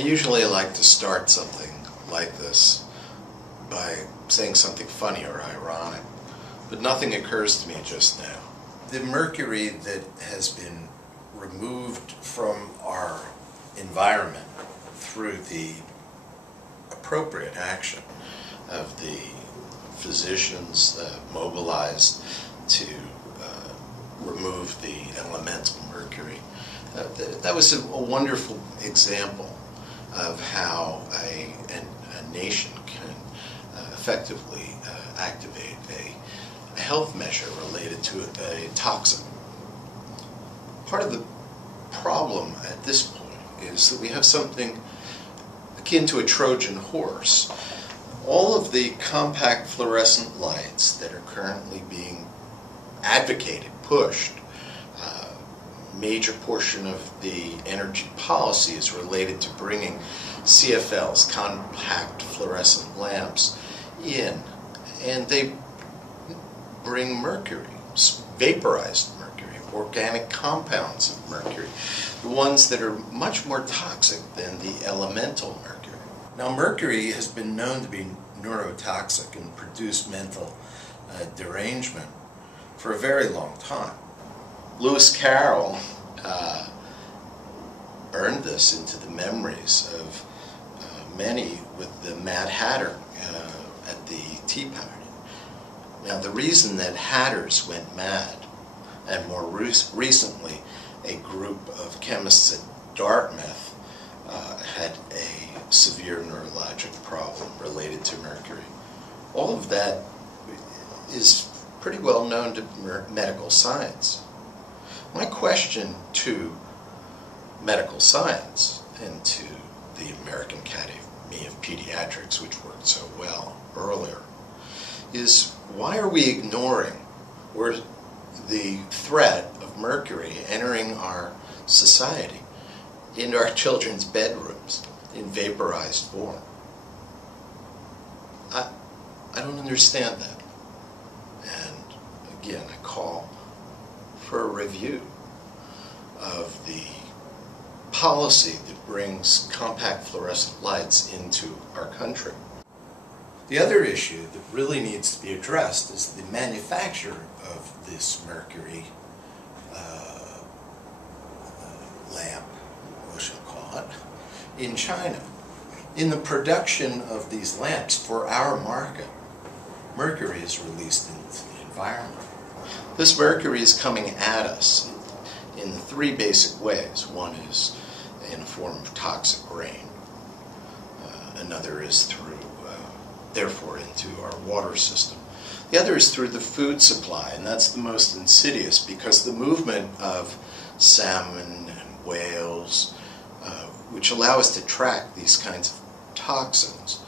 usually like to start something like this by saying something funny or ironic, but nothing occurs to me just now. The mercury that has been removed from our environment through the appropriate action of the physicians mobilized to remove the elemental mercury. That was a wonderful example of how a nation can effectively activate a health measure related to a toxin. Part of the problem at this point is that we have something akin to a Trojan horse. All of the compact fluorescent lights that are currently being advocated, pushed, major portion of the energy policy is related to bringing CFLs, compact fluorescent lamps, in, and they bring mercury, vaporized mercury, organic compounds of mercury, the ones that are much more toxic than the elemental mercury. Now, mercury has been known to be neurotoxic and produce mental derangement for a very long time. Lewis Carroll burned this into the memories of many with the Mad Hatter at the Tea Party. Now, the reason that hatters went mad, and more recently a group of chemists at Dartmouth had a severe neurologic problem related to mercury. All of that is pretty well known to medical science. My question to medical science and to the American Academy of Pediatrics, which worked so well earlier, is why are we ignoring the threat of mercury entering our society, into our children's bedrooms in vaporized form? I don't understand that. And again, I call for a review of the policy that brings compact fluorescent lights into our country. The other issue that really needs to be addressed is the manufacture of this mercury lamp, we shall call it, in China. In the production of these lamps for our market, mercury is released into the environment. This mercury is coming at us in three basic ways. One is in the form of toxic rain. Another is through, therefore, into our water system. The other is through the food supply, and that's the most insidious because the movement of salmon and whales, which allow us to track these kinds of toxins,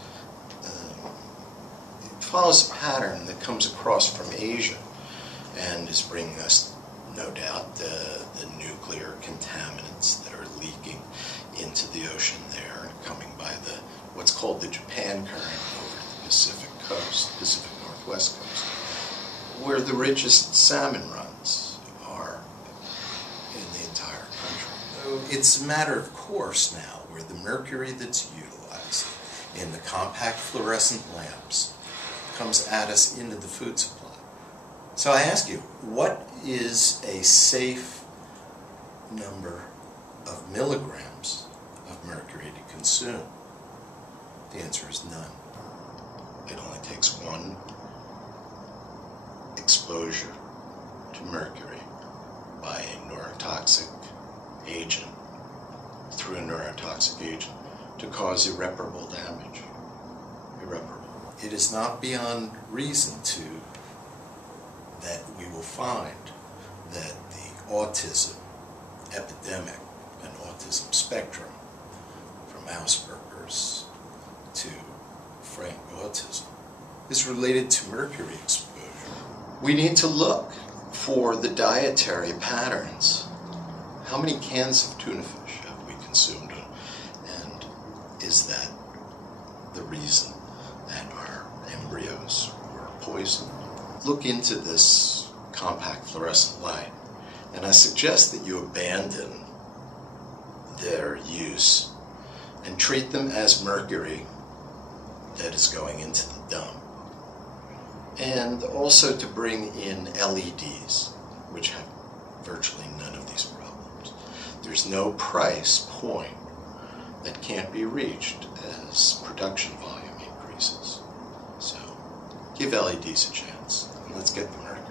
it follows a pattern that comes across from Asia and is bringing us, no doubt, the nuclear contaminants that are leaking into the ocean there and coming by what's called the Japan current over the Pacific coast, Pacific Northwest coast, where the richest salmon runs are in the entire country. So it's a matter of course now where the mercury that's utilized in the compact fluorescent lamps comes at us into the food supply. So I ask you, what is a safe number of milligrams of mercury to consume? The answer is none. It only takes one exposure to mercury by a neurotoxic agent, through a neurotoxic agent, to cause irreparable damage. Irreparable. It is not beyond reason that we will find that the autism epidemic and autism spectrum, from Asperger's to frank autism, is related to mercury exposure. We need to look for the dietary patterns. How many cans of tuna fish have we consumed? And is that the reason that our embryos were poisoned? Look into this compact fluorescent light, and I suggest that you abandon their use and treat them as mercury that is going into the dump. And also to bring in LEDs, which have virtually none of these problems. There's no price point that can't be reached as production volume increases. So give LEDs a chance, and let's get the mercury.